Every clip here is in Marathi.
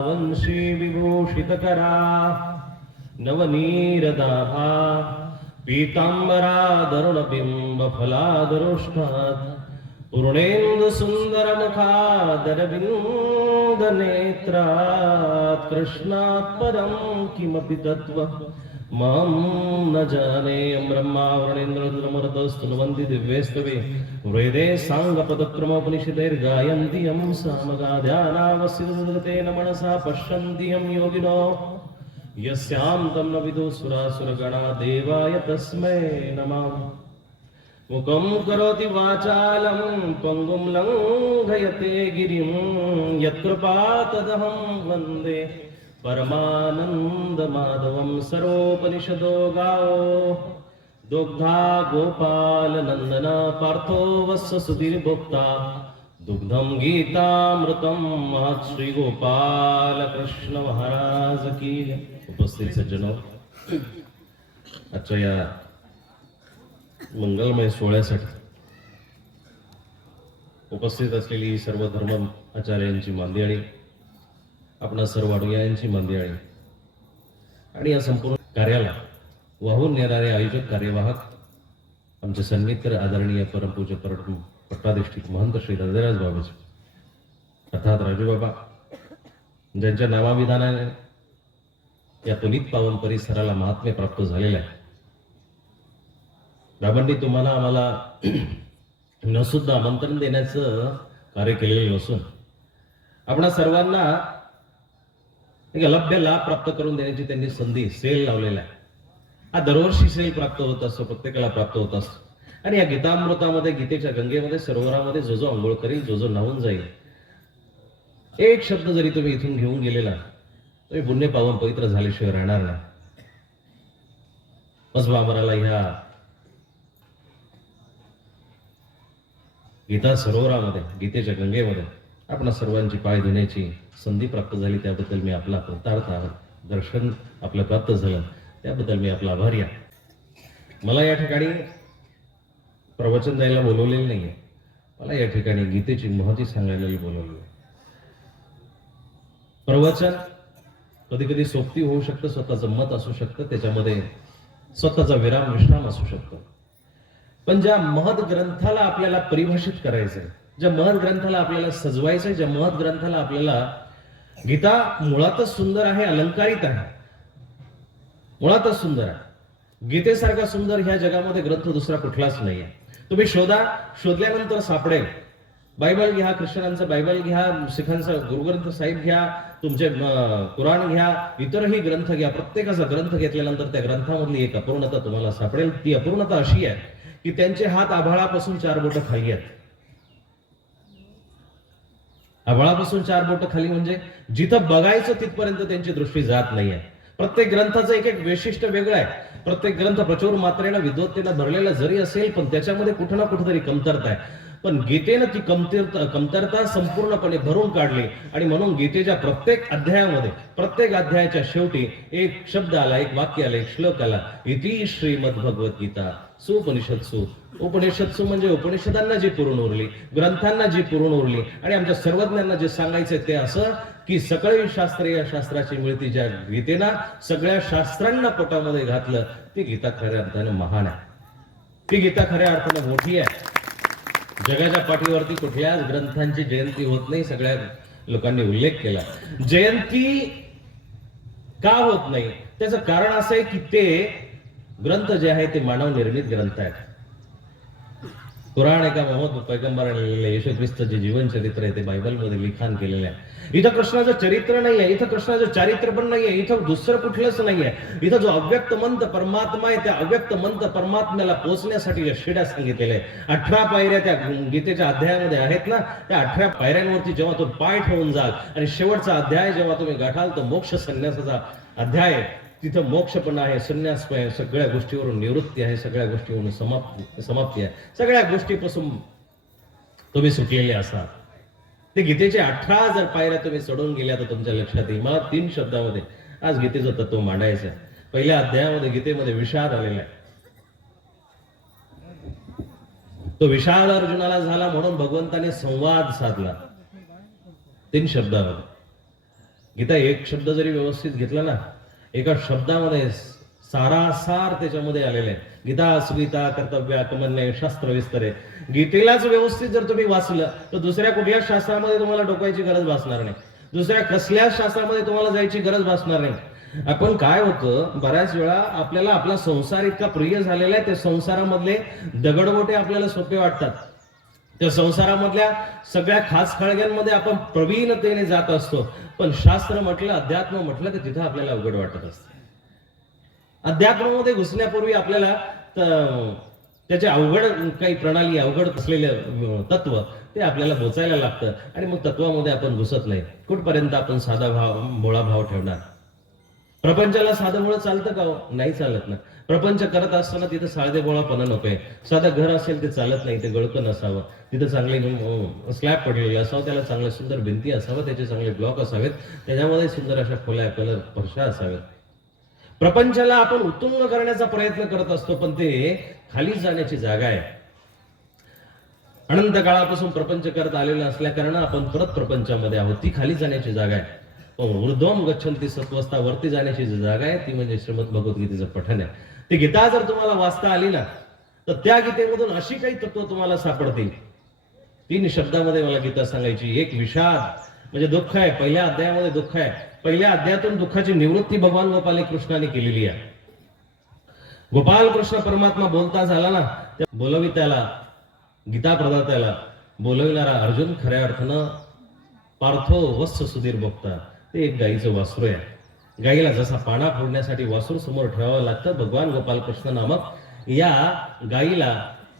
वंशी विभूषितकरा नवनीरदाभा पीताम्बरादरुणबिम्बफलादरुष्टात् पूर्णेन्दुसुन्दरमुखादरविन्दनेत्रात् कृष्णात् परं किमपि तत्त्वम् मां न जानेयं ब्रह्मावरणेन्द्रमरतस्तुन्वन्ति दिव्यस्तवे वेदे साङ्गपदक्रमोपनिषदैर्गायन्ति यं सामगाध्यानावस्यतेन मनसा पश्यन्ति यं योगिनो यस्यां तं न विदुसुरासुरगणा देवाय तस्मै नमः मुखं करोति वाचालं पङ्गुं लङ्घयते गिरिं यत्कृपातदहं वन्दे। परमानन्दमाधवं सर्वोपनिषदो गावो। दुग्धा गोपालनन्दना पार्थो वत्स सुधीर्भोक्ता दुग्धं गीतामृतं महत् श्रीगोपालकृष्णमहाराज की। उपस्थित सज्जनो आजच्या या मंगलमय सोहळ्यासाठी उपस्थित असलेली सर्व धर्म आचार्यांची मांदियाळी आपणा सर्व अनुयायांची मांदियाळी आणि या संपूर्ण कार्याला वाहून नेणारे आयोजक कार्यवाहक आमचे सन्मित्र आदरणीय परमपूज्य पर्यटन पट्टाधिष्ठित महंत श्री हृदयराज बाबाजी अर्थात राजूबाबा ज्यांच्या नामाविधानाने या तुलित पावन परिसराला महात्म्य प्राप्त झालेलं आहे. बाबांनी तुम्हाला आम्हाला नसुद्धा आमंत्रण देण्याचं कार्य केलेलं नसून आपणा सर्वांना एक लभ्य लाभ प्राप्त करून देण्याची त्यांनी संधी सेल लावलेला आहे. हा दरवर्षी सेल प्राप्त होत असतो प्रत्येकाला प्राप्त होत असतो. आणि या गीतामृतामध्ये गीतेच्या गंगेमध्ये सरोवरामध्ये जो जो आंघोळ करील जो जो नाहून जाईल एक शब्द जरी तुम्ही इथून घेऊन गेलेला तुम्ही पुण्य पावन पवित्र झाल्याशिवाय राहणार नाही. मजबामराला ह्या गीता सरोवरामध्ये गीतेच्या गंगेमध्ये आपण सर्वांची पाय धुण्याची संधी प्राप्त झाली. त्याबद्दल मी आपला कृतार्थ आहोत दर्शन आपलं प्राप्त झालं. त्याबद्दल मी आपला आभारी आहे. मला या ठिकाणी प्रवचन द्यायला बोलवलेलं नाहीये. मला या ठिकाणी गीतेची महती सांगायला बोलवली आहे. प्रवचन कधी कधी सोबती होऊ शकतं स्वतःचं मत असू शकतं त्याच्यामध्ये स्वतःचा विराम विश्राम असू शकतो. पण ज्या महद ग्रंथाला आपल्याला परिभाषित करायचंय ज्या महद ग्रंथाला आपल्याला सजवायचंय ज्या महद ग्रंथाला आपल्याला गीता मुळातच सुंदर आहे अलंकारित आहे मुळातच सुंदर आहे. गीतेसारखा सुंदर ह्या जगामध्ये ग्रंथ दुसरा कुठलाच नाही आहे तुम्ही शोधा शोधल्यानंतर सापडेल. बायबल घ्या ख्रिश्चनांचं बायबल घ्या सिखांचा गुरुग्रंथ साहिब घ्या तुमचे कुराण घ्या इतरही ग्रंथ घ्या. प्रत्येकाचा ग्रंथ घेतल्यानंतर त्या ग्रंथामधली एक अपूर्णता तुम्हाला सापडेल. ती अपूर्णता अशी आहे की त्यांचे हात आभाळापासून चार बोट खाली आहेत. आभाळापासून चार बोट खाली म्हणजे जिथं बघायचं तिथपर्यंत त्यांची दृष्टी जात नाहीये. प्रत्येक ग्रंथाचं एक एक वैशिष्ट्य वेगळं आहे. प्रत्येक ग्रंथ प्रचुर मात्रेनं विद्वत्तेनं भरलेला जरी असेल पण त्याच्यामध्ये कुठं ना कुठेतरी कमतरता आहे. पण गीतेनं ती कमतरता कमतरता संपूर्णपणे भरून काढली. आणि म्हणून गीतेच्या प्रत्येक अध्यायामध्ये प्रत्येक अध्यायाच्या शेवटी एक शब्द आला एक वाक्य आलं एक श्लोक आला. इति श्रीमद सु सुपनिषदसु उपनिषदसु म्हणजे उपनिषदांना जी पुरून उरली ग्रंथांना जी पुरून उरली आणि आमच्या सर्वज्ञांना जे सांगायचं ते असं की सगळे शास्त्र या शास्त्राची मिळती ज्या गीतेना सगळ्या शास्त्रांना पोटामध्ये घातलं ती गीता खऱ्या अर्थानं महान आहे. ती गीता खऱ्या अर्थानं मोठी आहे. जगाच्या पाठीवरती कुठल्याच ग्रंथांची जयंती होत नाही सगळ्या लोकांनी उल्लेख केला. जयंती का होत नाही? त्याचं कारण असं आहे की ते ग्रंथ जे आहे ते मानव निर्मित ग्रंथ आहेत. कुराण एका मोहम्मद पैगंबराने लिहिलेलं येशू ख्रिस्तचे जीवन चरित्र आहे ते बायबलमध्ये लिखाण केलेलं आहे इथं कृष्णाचं चरित्र नाही आहे इथं कृष्णाचं चारित्र पण नाही आहे इथं दुसरं कुठलंच नाही आहे इथं जो अव्यक्त मंत परमात्मा आहे त्या अव्यक्त मंत परमात्म्याला पोहोचण्यासाठी ज्या शिड्या सांगितलेल्या आहे अठरा पायऱ्या त्या गीतेच्या अध्यायामध्ये आहेत ना त्या अठरा पायऱ्यांवरती जेव्हा तो पाय ठेवून जाल आणि शेवटचा अध्याय जेव्हा तुम्ही गाठाल तो मोक्ष संन्यासाचा अध्याय तिथं मोक्ष पण आहे संन्यास पण आहे सगळ्या गोष्टीवरून निवृत्ती आहे सगळ्या गोष्टीवरून समाप्ती समाप्ती आहे. सगळ्या गोष्टीपासून तुम्ही सुटलेले असाल. ते गीतेचे अठरा जर पायऱ्या तुम्ही सोडून गेल्या तर तुमच्या लक्षात येईल. मला तीन शब्दामध्ये आज गीतेचं तत्व मांडायचं आहे. पहिल्या अध्यायामध्ये गीतेमध्ये विषाद आलेला आहे. तो विषाद अर्जुनाला झाला म्हणून भगवंताने संवाद साधला. तीन शब्दामध्ये. गीता एक शब्द जरी व्यवस्थित घेतला ना एका शब्दामध्ये सारासार त्याच्यामध्ये आलेले आहे गीता अस्मिता कर्तव्य आत्मन्य शास्त्र विस्तरे. गीतेलाच व्यवस्थित जर तुम्ही वाचलं तर दुसऱ्या कुठल्या शास्त्रामध्ये तुम्हाला डोकायची गरज भासणार नाही. दुसऱ्या कसल्याच शास्त्रामध्ये तुम्हाला जायची गरज भासणार नाही. आपण काय होतं बऱ्याच वेळा आपल्याला आपला संसार इतका प्रिय झालेला आहे त्या संसारामधले दगडगोटे आपल्याला सोपे वाटतात. त्या संसारामधल्या सगळ्या खास खळग्यांमध्ये आपण प्रवीणतेने जात असतो. पण शास्त्र म्हटलं अध्यात्म म्हटलं तर तिथं आपल्याला अवघड वाटत असते. अध्यात्मामध्ये घुसण्यापूर्वी आपल्याला त- त्याचे अवघड काही प्रणाली अवघड असलेले तत्व ते आपल्याला बोचायला लागतं. आणि मग तत्वामध्ये आपण घुसत नाही. कुठपर्यंत आपण साधा भाव भोळा भाव ठेवणार? प्रपंचाला साधं मुळे चालतं का हो? नाही चालत ना. प्रपंच करत असताना तिथं साधे बोळापणा नकोय. साधं घर असेल ते चालत नाही ते गळकन असावं. तिथं चांगले स्लॅब पडलेले असावं त्याला चांगल्या सुंदर भिंती असावं त्याचे चांगले ब्लॉक असावेत त्याच्यामध्ये सुंदर अशा खोल्या कलर फरशा असाव्यात प्रपंचाला आपण उत्तुंग करण्याचा प्रयत्न करत असतो पण ते खाली जाण्याची जागा आहे. अनंत काळापासून प्रपंच करत आलेलं असल्या कारण आपण परत प्रपंचामध्ये आहोत. ती खाली जाण्याची जागा आहे. पण गच्छंती सत्वस्था वरती जाण्याची जी जागा आहे ती म्हणजे श्रीमद भगवद्गीतेचं पठण आहे. ती गीता जर तुम्हाला वाचता आली ना तर त्या गीतेमधून अशी काही तत्व तुम्हाला सापडतील. तीन शब्दामध्ये मला गीता सांगायची एक विषाद म्हणजे दुःख आहे पहिल्या अध्यायामध्ये दुःख आहे. पहिल्या अध्यायातून दुःखाची निवृत्ती भगवान गोपाल कृष्णाने केलेली आहे. गोपाल कृष्ण परमात्मा बोलता झाला ना त्या बोलवित्याला गीता प्रदात्याला बोलविणारा अर्जुन खऱ्या अर्थानं पार्थो वत्स सुधीर बघता ते एक गाईचं वासरू आहे. गाईला जसा पाणा फोडण्यासाठी वासूर समोर ठेवावं लागतं भगवान गोपाल कृष्ण नामक या गाईला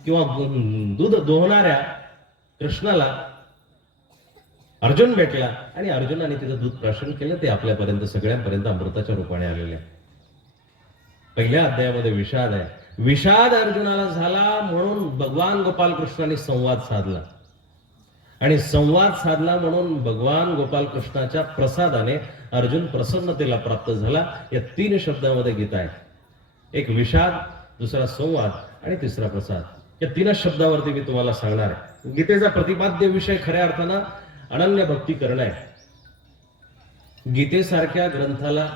किंवा दूध दोहणाऱ्या कृष्णाला अर्जुन भेटला आणि अर्जुनाने तिथं दूध प्राशन केलं. ते आपल्यापर्यंत सगळ्यांपर्यंत अमृताच्या रूपाने आलेले पहिल्या अध्यायामध्ये विषाद आहे. विषाद अर्जुनाला झाला म्हणून भगवान गोपाल कृष्णाने संवाद साधला. आणि संवाद साधला म्हणून भगवान गोपाल कृष्णाच्या प्रसादाने अर्जुन प्रसन्नतेला प्राप्त झाला. या तीन शब्दामध्ये गीता आहे. एक विषाद दुसरा संवाद आणि तिसरा प्रसाद. या तीनच शब्दावरती मी तुम्हाला सांगणार आहे. गीतेचा प्रतिपाद्य विषय खऱ्या अर्थानं अनन्य भक्ती करणं आहे. गीतेसारख्या ग्रंथाला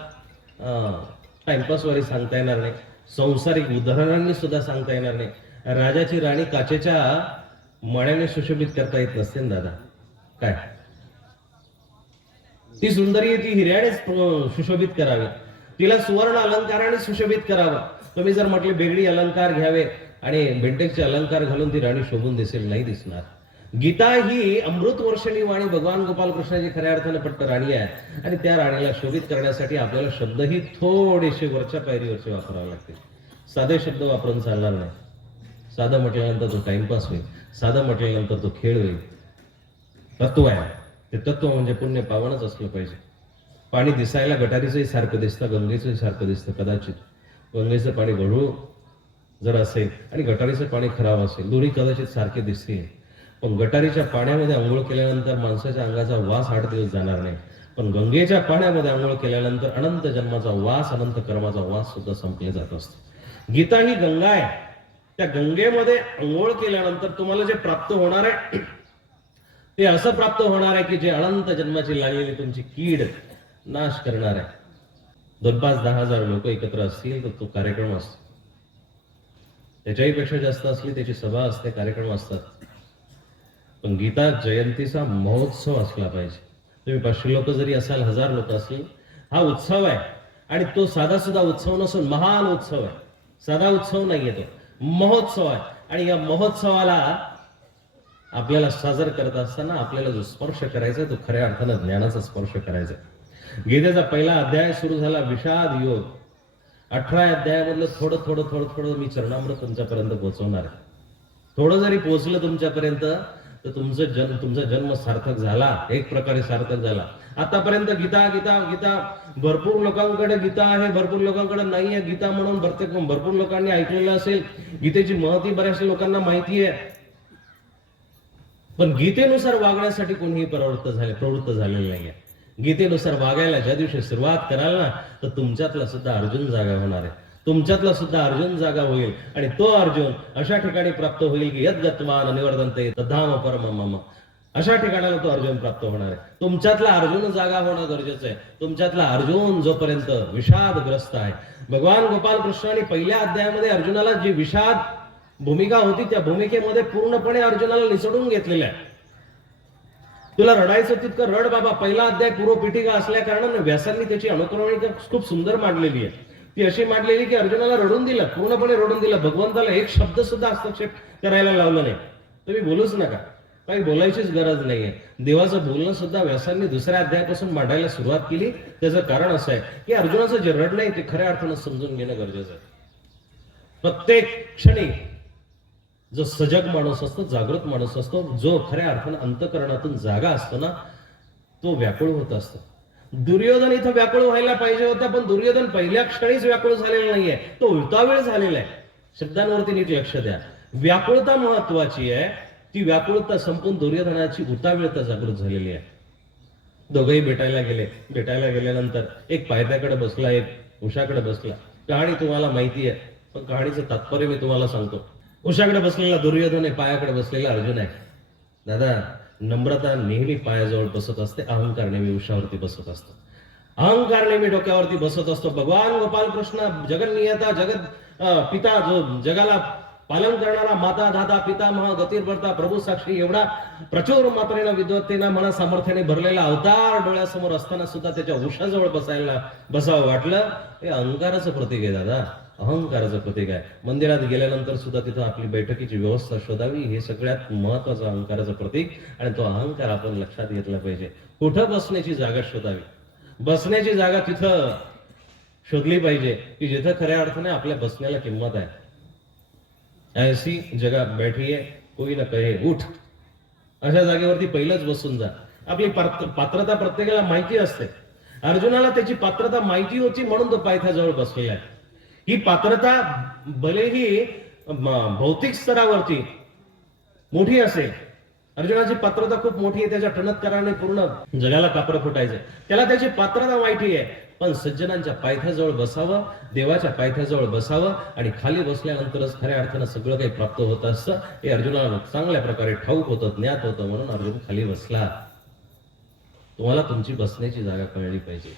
टाइमपासवारी सांगता येणार नाही. संसारिक उदाहरणांनी सुद्धा सांगता येणार नाही. राजाची राणी काचेच्या मण्याने सुशोभित करता येत नसते ना दादा. काय? ती सुंदरी आहे, ती हिऱ्यानेच सुशोभित करावी. तिला सुवर्ण अलंकाराने सुशोभित करावं. तुम्ही जर म्हटले बेगडी अलंकार घ्यावे आणि बेंटेकचे अलंकार घालून ती राणी शोभून दिसेल नाही दिसणार. गीता ही अमृत वर्षणी वाणी भगवान गोपाल कृष्णाची खऱ्या अर्थाने पट्ट राणी आहे आणि त्या राणीला शोभित करण्यासाठी आपल्याला शब्दही थोडेसे वरच्या पायरीवरचे वापरावे लागतील. साधे शब्द वापरून चालणार नाही. साधं म्हटल्यानंतर तो टाइमपास होईल. साधं म्हटल्यानंतर तो खेळ होईल. तत्व आहे ते तत्व म्हणजे पुण्य पावनच असलं पाहिजे. पाणी दिसायला गटारीचंही सारखं दिसतं गंगेचंही सारखं दिसतं कदाचित. गंगेचं पाणी गढूळ जर असेल आणि गटारीचं पाणी खराब असेल दोन्ही कदाचित सारखे दिसतील. पण गटारीच्या पाण्यामध्ये आंघोळ केल्यानंतर माणसाच्या अंगाचा वास आठ दिवस जाणार नाही. पण गंगेच्या पाण्यामध्ये आंघोळ केल्यानंतर अनंत जन्माचा वास अनंत कर्माचा वास सुद्धा संपले जात असतो. गीता ही गंगा आहे. त्या गंगेमध्ये आंघोळ केल्यानंतर तुम्हाला जे प्राप्त होणार आहे ते असं प्राप्त होणार आहे की जे अनंत जन्माची लागलेली तुमची कीड नाश करणार आहे. दोन पाच दहा हजार लोक एकत्र असतील तर तो कार्यक्रम असतो. त्याच्याही पेक्षा जास्त असली त्याची सभा असते कार्यक्रम असतात. पण गीता जयंतीचा महोत्सव असला पाहिजे. तुम्ही पाचशे लोक जरी असाल हजार लोक असतील हा उत्सव आहे. आणि तो साधा सुद्धा उत्सव नसून महान उत्सव आहे. साधा उत्सव नाही तो. महोत्सव आहे. आणि या महोत्सवाला आपल्याला साजर करत असताना आपल्याला जो स्पर्श करायचा तो खऱ्या अर्थानं ज्ञानाचा स्पर्श करायचा गीतेचा पहिला अध्याय सुरू झाला विषाद योग. अठरा अध्यायामधलं थोडं थोडं थोडं थोडं मी चरणामृत तुमच्यापर्यंत पोहोचवणार आहे. थोडं जरी पोहोचलं तुमच्यापर्यंत तर तुमचं जन्म तुमचा जन्म सार्थक झाला. एक प्रकारे सार्थक झाला. आतापर्यंत गीता गीता गीता. भरपूर लोकांकडे गीता आहे भरपूर लोकांकडे नाही आहे. गीता म्हणून प्रत्येक भरपूर लोकांनी ऐकलेलं असेल. गीतेची महती बऱ्याचशा लोकांना माहिती आहे. पण गीतेनुसार वागण्यासाठी कोणीही प्रवृत्त झाले प्रवृत्त झालेलं नाहीये. गीतेनुसार वागायला ज्या दिवशी सुरुवात कराल ना तर तुमच्यातला सुद्धा अर्जुन जागा होणार आहे. तुमच्यातला सुद्धा अर्जुन जागा होईल. आणि तो अर्जुन अशा ठिकाणी प्राप्त होईल की यद गतमान निवर्धनते तद्धाम परम मम. अशा ठिकाणाला तो अर्जुन प्राप्त होणार आहे. तुमच्यातला अर्जुन जागा होणं गरजेचं आहे. तुमच्यातला अर्जुन जोपर्यंत विषादग्रस्त आहे. भगवान गोपाल कृष्णाने पहिल्या अध्यायामध्ये अर्जुनाला जी विषाद भूमिका होती त्या भूमिकेमध्ये पूर्णपणे अर्जुनाला निसडून घेतलेलं आहे. तुला रडायचं तितकं रड बाबा. पहिला अध्याय पूर्व पिटिका असल्या कारणाने व्यासांनी त्याची अनुक्रमणिका खूप सुंदर मांडलेली आहे. ती अशी मांडलेली की अर्जुनाला रडून दिलं पूर्णपणे रडून दिलं. भगवंताला एक शब्द सुद्धा हस्तक्षेप करायला लावलं नाही. तुम्ही बोलूच नका. काही बोलायचीच गरज नाहीये. देवाचं बोलणं सुद्धा व्यासांनी दुसऱ्या अध्यायापासून मांडायला सुरुवात केली. त्याचं कारण असं आहे की अर्जुनाचं जे रडणं आहे ते खऱ्या अर्थानं समजून घेणं गरजेचं आहे. प्रत्येक क्षणी जो सजग माणूस असतो जागृत माणूस असतो जो खऱ्या अर्थानं अंतकरणातून जागा असतो ना तो व्याकुळ होत असतो. दुर्योधन इथं व्याकुळ व्हायला पाहिजे होता पण दुर्योधन पहिल्या क्षणीच व्याकुळ झालेला नाहीये. तो उतावेळ झालेला आहे. शब्दांवरती नीट लक्ष द्या. व्याकुळता महत्वाची आहे. ती व्याकुळता संपून दुर्योधनाची उतावेळता जागृत झालेली आहे. दोघही भेटायला गेले. भेटायला गेल्यानंतर एक पायथ्याकडे बसला एक उषाकडे बसला. कहाणी तुम्हाला माहिती आहे पण कहाणीचं तात्पर्य मी तुम्हाला सांगतो. उषाकडे बसलेला दुर्योधन आहे पायाकडे बसलेला अर्जुन आहे. दादा नम्रता नेहमी पायाजवळ बसत असते अहंकार नेहमी उषावरती बसत असतो. अहंकार नेहमी डोक्यावरती बसत असतो. भगवान गोपाल कृष्ण जगन्नियता जगत पिता जो जगाला पालन करणारा माता दादा पिता महा गतीर्भरता प्रभू साक्षी एवढा प्रचुर मात्रेनं विद्वत्तेनं मना सामर्थ्याने भरलेला अवतार डोळ्यासमोर असताना सुद्धा त्याच्या उशाजवळ बसायला बसावं वाटलं. हे अहंकाराचं प्रतीक आहे दादा. अहंकाराचं प्रतीक आहे मंदिरात गेल्यानंतर सुद्धा तिथं आपली बैठकीची व्यवस्था शोधावी हे सगळ्यात महत्वाचं अहंकाराचं प्रतीक आणि तो अहंकार आपण लक्षात घेतला पाहिजे. कुठं बसण्याची जागा शोधावी? बसण्याची जागा तिथं शोधली पाहिजे की जिथं खऱ्या अर्थाने आपल्या बसण्याला किंमत आहे. ऐसी जगा बैठीये कोई ना कहे उठ. अशा जागेवरती पहिलंच बसून जा. आपली पात्रता प्रत्येकाला माहिती असते. अर्जुनाला त्याची पात्रता माहिती होती म्हणून तो पायथ्याजवळ बसलेला आहे. ही पात्रता भलेही भौतिक स्तरावरती मोठी असेल अर्जुनाची पात्रता खूप मोठी आहे त्याच्या टणत्काराने पूर्ण जगाला कापड फुटायचे त्याला त्याची पात्रता माहिती आहे पण सज्जनांच्या पायथ्याजवळ बसावं देवाच्या पायथ्याजवळ बसावं आणि खाली बसल्यानंतरच खऱ्या अर्थानं सगळं काही प्राप्त होत असतं हे अर्जुनाला चांगल्या प्रकारे ठाऊक होतं ज्ञात होतं म्हणून अर्जुन खाली बसला. तुम्हाला तुमची बसण्याची जागा कळली पाहिजे.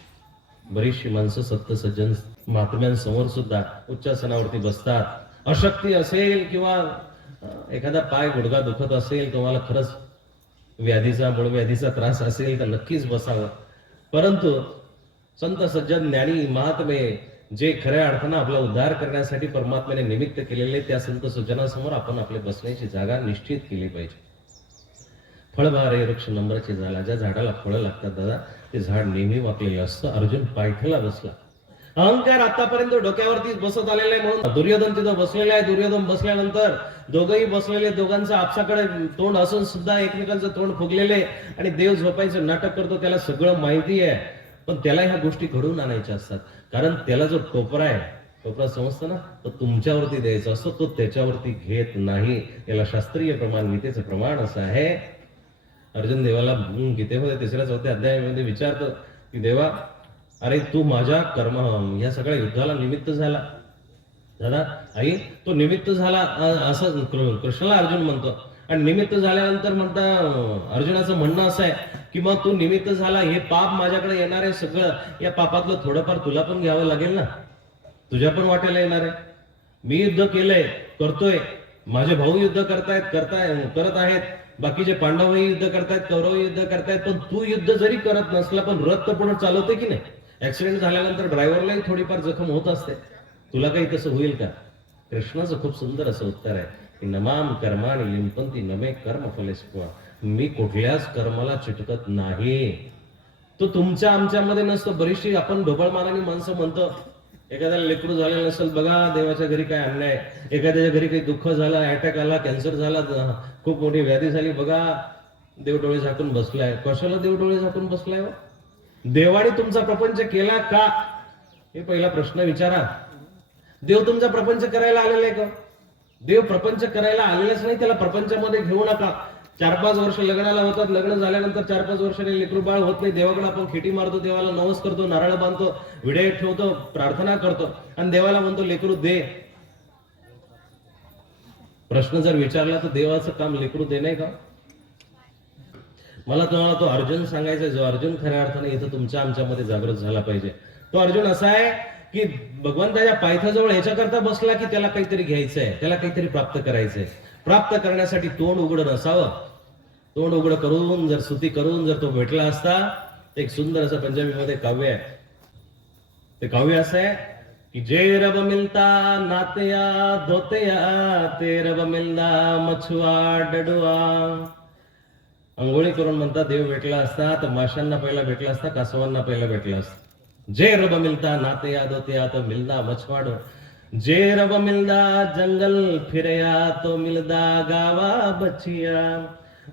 बरीचशी माणसं सत्य सज्जन महात्म्यांसमोर सुद्धा उच्चासनावरती बसतात. अशक्ती असेल किंवा एखादा पाय गुडघा दुखत असेल तुम्हाला खरंच व्याधीचा मूळव्याधीचा त्रास असेल तर नक्कीच बसावं. परंतु संत सज्जन ज्ञानी महात्मे जे खऱ्या अर्थानं आपला उद्धार करण्यासाठी परमात्म्याने निमित्त केलेले त्या संत सज्जनासमोर आपण आपले बसण्याची जागा निश्चित केली पाहिजे. फळभारे वृक्ष नंबराचे झाला. ज्या झाडाला फळं लागतात दादा ते झाड नेहमी वाकलेलं असतं. अर्जुन पायथ्याला बसला. अहंकार आतापर्यंत डोक्यावरती बसत आलेला आहे म्हणून दुर्योधन तिथं बसलेला आहे. दुर्योधन बसल्यानंतर दोघंही बसलेले दोघांचं आपसाकडे तोंड असून सुद्धा एकमेकांचं तोंड फुगलेले आणि देव झोपायचं नाटक करतो त्याला सगळं माहिती आहे. पण त्याला ह्या गोष्टी घडवून आणायच्या असतात. कारण त्याला जो टोपरा आहे टोपरा समजतं ना? तो तुमच्यावरती द्यायचा असतो तो त्याच्यावरती घेत नाही. याला शास्त्रीय प्रमाण गीतेचं प्रमाण असं आहे. अर्जुन देवाला हम्म, गीतेमध्ये तिसऱ्या चौथ्या अध्यायामध्ये विचारतो की देवा अरे तू माझ्या कर्म या सगळ्या युद्धाला निमित्त झाला. दादा आई तो निमित्त झाला असं कृष्णाला अर्जुन म्हणतो. आणि निमित्त झाल्यानंतर म्हणता अर्जुनाचं म्हणणं असं आहे की मग तू निमित्त झाला हे पाप माझ्याकडे येणार आहे सगळं. या पापातलं थोडंफार तुला पण घ्यावं लागेल ना? तुझ्या पण वाटेला येणार आहे. मी युद्ध केलंय करतोय. माझे भाऊ युद्ध करतायत करताय करत आहेत. बाकीचे पांडवही युद्ध करतायत कौरव युद्ध करतायत पण तू युद्ध जरी करत नसला पण रथ तर पुढे चालवते की नाही? ऍक्सिडेंट झाल्यानंतर ड्रायव्हरलाही थोडीफार जखम होत असते. तुला काही तसं होईल का? कृष्णाचं खूप सुंदर असं उत्तर आहे की नमाम कर्माने लिंपंती नमे कर्म फलेस मी कुठल्याच कर्माला चिटकत नाही. तो तुमच्या आमच्यामध्ये नसतो. बरीचशी आपण ढोबळमानाने माणसं म्हणतो एखाद्याला लेकरू झालेलं नसेल बघा देवाच्या घरी काय अन्याय एखाद्याच्या घरी काही दुःख झालं अटॅक आला कॅन्सर झाला खूप मोठी व्याधी झाली बघा देव डोळे झाकून बसलाय. कशाला देव डोळे झाकून बसलाय हो? देवाने तुमचा प्रपंच केला का? हे पहिला प्रश्न विचारा. देव तुमचा प्रपंच करायला आलेला आहे का? देव प्रपंच करायला आलेलाच नाही त्याला प्रपंचामध्ये घेऊ नका. चार पाच वर्ष लग्नाला होतात लग्न झाल्यानंतर चार पाच वर्षाने लेकरू बाळ होत नाही. देवाकडे आपण खेटी मारतो देवाला नवस करतो नारळ बांधतो विडे ठेवतो प्रार्थना करतो. आणि देवाला म्हणतो लेकरू दे. प्रश्न जर विचारला तर देवाचं काम लेकरू नाही का? मला तुम्हाला तो अर्जुन सांगायचा जो अर्जुन खऱ्या अर्थाने इथं तुमच्या आमच्यामध्ये जागृत झाला पाहिजे. तो अर्जुन असा आहे की भगवंताच्या पायथ्याजवळ याच्याकरता बसला की त्याला काहीतरी घ्यायचं आहे त्याला काहीतरी प्राप्त करायचंय. प्राप्त करण्यासाठी तोंड उघड नसावं. तोंड उघड करून जर स्तुती करून जर तो भेटला असता तर एक सुंदर असं पंजाबीमध्ये काव्य आहे. ते काव्य असं आहे की जे रब मिलता नातया धोतया ते रब मिलदा मछुआ डडुआ. अंघोळी करून म्हणता देव भेटला असता तर माशांना पहिला भेटला असता कासवांना पहिला भेटला असता. जे रब मिलता नातया धोतया तो मिलदा मछवाड जे रब मिलदा जंगल फिरया तो मिलदा गावा बचिया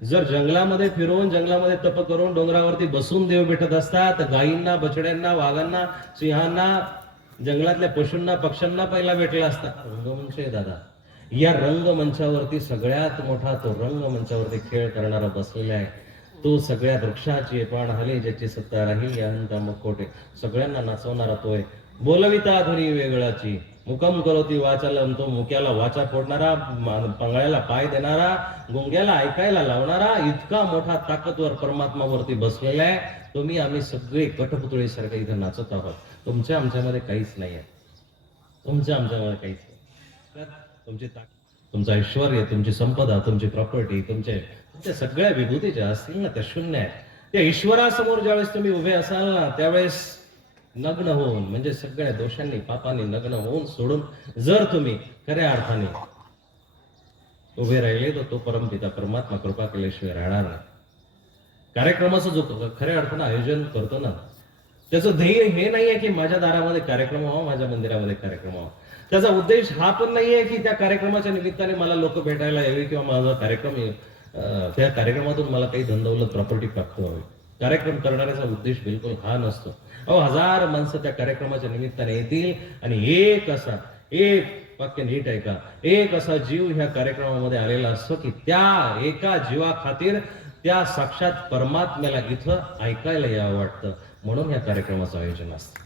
जर जंगलामध्ये फिरवून जंगलामध्ये तप करून डोंगरावरती बसून देव भेटत असतात गायींना बछड्यांना वाघांना सिंहांना जंगलातल्या पशूंना पक्ष्यांना पहिला भेटला असता. रंगमंच आहे दादा. या रंगमंचावरती सगळ्यात मोठा तो रंगमंचावरती खेळ करणारा बसलेला आहे. तो सगळ्या वृक्षाची पाण हले ज्याची सत्ता राहील या नंतर मग कोठे? सगळ्यांना नाचवणारा तो आहे. बोलविता ध्वनी वेगळाची. मुकम करोती वाचालम तो मुक्याला वाचा फोडणारा पंगळ्याला पाय देणारा गुंग्याला ऐकायला लावणारा इतका मोठा ताकदवर परमात्मावरती बसलेला आहे. तुम्ही आम्ही सगळे कठपुतळी सारखे इथं नाचत आहोत. तुमच्या आमच्यामध्ये काहीच नाही आहे तुमच्या आमच्यामध्ये काहीच नाही. तुमची ताकद तुमचं ऐश्वर तुमची संपदा तुमची प्रॉपर्टी तुमचे तुमच्या सगळ्या विभूती ज्या असतील ना त्या शून्य आहेत. त्या ईश्वरासमोर ज्यावेळेस तुम्ही उभे असाल ना त्यावेळेस नग्न होऊन म्हणजे सगळ्या दोषांनी पापांनी नग्न होऊन सोडून जर तुम्ही खऱ्या अर्थाने उभे राहिले तर तो परमपिता परमात्मा कृपा केल्याशिवाय राहणार नाही. कार्यक्रमाचं जो खऱ्या अर्थानं आयोजन करतो ना त्याचं ध्येय हे नाहीये की माझ्या दारामध्ये कार्यक्रम व्हावा माझ्या मंदिरामध्ये कार्यक्रम व्हावा. त्याचा उद्देश हा पण नाही आहे की त्या कार्यक्रमाच्या निमित्ताने मला लोक भेटायला यावे किंवा माझा कार्यक्रम त्या कार्यक्रमातून मला काही धनदौलत प्रॉपर्टी प्राप्त व्हावी. कार्यक्रम करणाऱ्याचा उद्देश बिलकुल हा नसतो. अहो हजार माणसं त्या कार्यक्रमाच्या निमित्ताने येतील आणि एक असा एक वाक्य नीट ऐका. एक असा जीव ह्या कार्यक्रमामध्ये आलेला असतो की त्या एका जीवा खातीर त्या साक्षात परमात्म्याला इथं ऐकायला यावं वाटतं. म्हणून या कार्यक्रमाचं आयोजन असतं.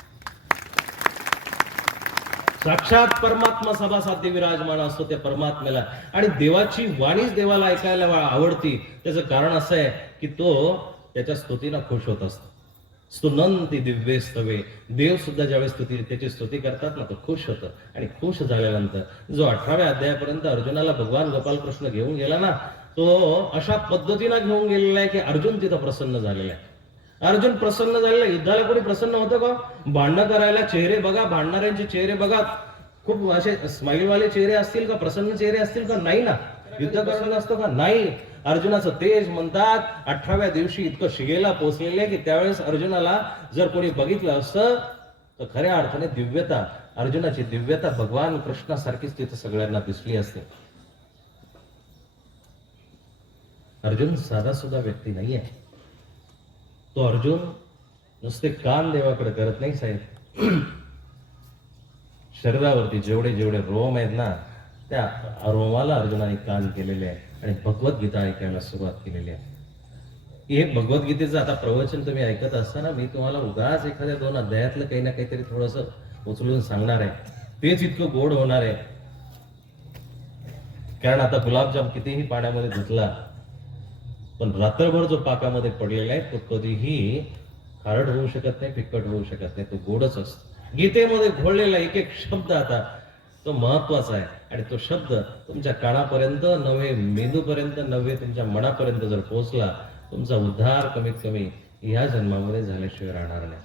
साक्षात परमात्मा सभा साध्य विराजमान असतो त्या परमात्म्याला. आणि देवाची वाणीच देवाला ऐकायला आवडती. त्याचं कारण असं आहे की तो त्याच्या स्तुतीला खुश होत असतो. स्तुनंती दिव्य स्तवे देव सुद्धा ज्यावेळेस स्तुती त्याची स्तुती करतात ना तो खुश होतं. आणि खुश झाल्यानंतर जो अठराव्या अध्यायापर्यंत अर्जुनाला भगवान गोपाल कृष्ण घेऊन गेला ना तो अशा पद्धतीनं घेऊन गेलेला आहे की अर्जुन तिथं प्रसन्न झालेला आहे. अर्जुन प्रसन्न झालेला युद्धाला कोणी प्रसन्न होतं का? भांडणं करायला चेहरे बघा भांडणाऱ्यांचे चेहरे बघा. खूप असे स्माईल वाले चेहरे असतील का? प्रसन्न चेहरे असतील का? नाही ना. युद्ध करणं असतं का? नाही. अर्जुनाचं तेज म्हणतात अठराव्या दिवशी इतकं शिगेला पोचलेले की त्यावेळेस अर्जुनाला जर कोणी बघितलं असतं तर खऱ्या अर्थाने दिव्यता अर्जुनाची दिव्यता भगवान कृष्णासारखीच तिथं सगळ्यांना दिसली असते. अर्जुन साधा सुद्धा व्यक्ती नाहीये. तो अर्जुन नुसते कान देवाकडे करत नाही साहेब. शरीरावरती जेवढे जेवढे रोम आहेत ना त्या रोमाला अर्जुनाने कान केलेले आहे आणि भगवद्गीता ऐकायला सुरुवात केलेली आहे. हे भगवद्गीतेचं आता प्रवचन तुम्ही ऐकत असताना मी तुम्हाला उगाच एखाद्या दोन अध्यायातलं काही ना काहीतरी थोडस उचलून सांगणार आहे. तेच इतकं गोड होणार आहे. कारण आता गुलाबजाम कितीही पाण्यामध्ये धुतला पण रात्रभर जो पाकामध्ये पडलेला आहे तो कधीही खारट होऊ शकत नाही फिकट होऊ शकत नाही तो गोडच असतो. गीतेमध्ये घोळलेला एक एक शब्द आता तो महत्त्वाचा आहे. आणि तो शब्द तुमच्या कानापर्यंत नव्हे मेंदूपर्यंत नव्हे तुमच्या मनापर्यंत जर पोहोचला तुमचा उद्धार कमीत कमी ह्या जन्मामध्ये झाल्याशिवाय राहणार नाही.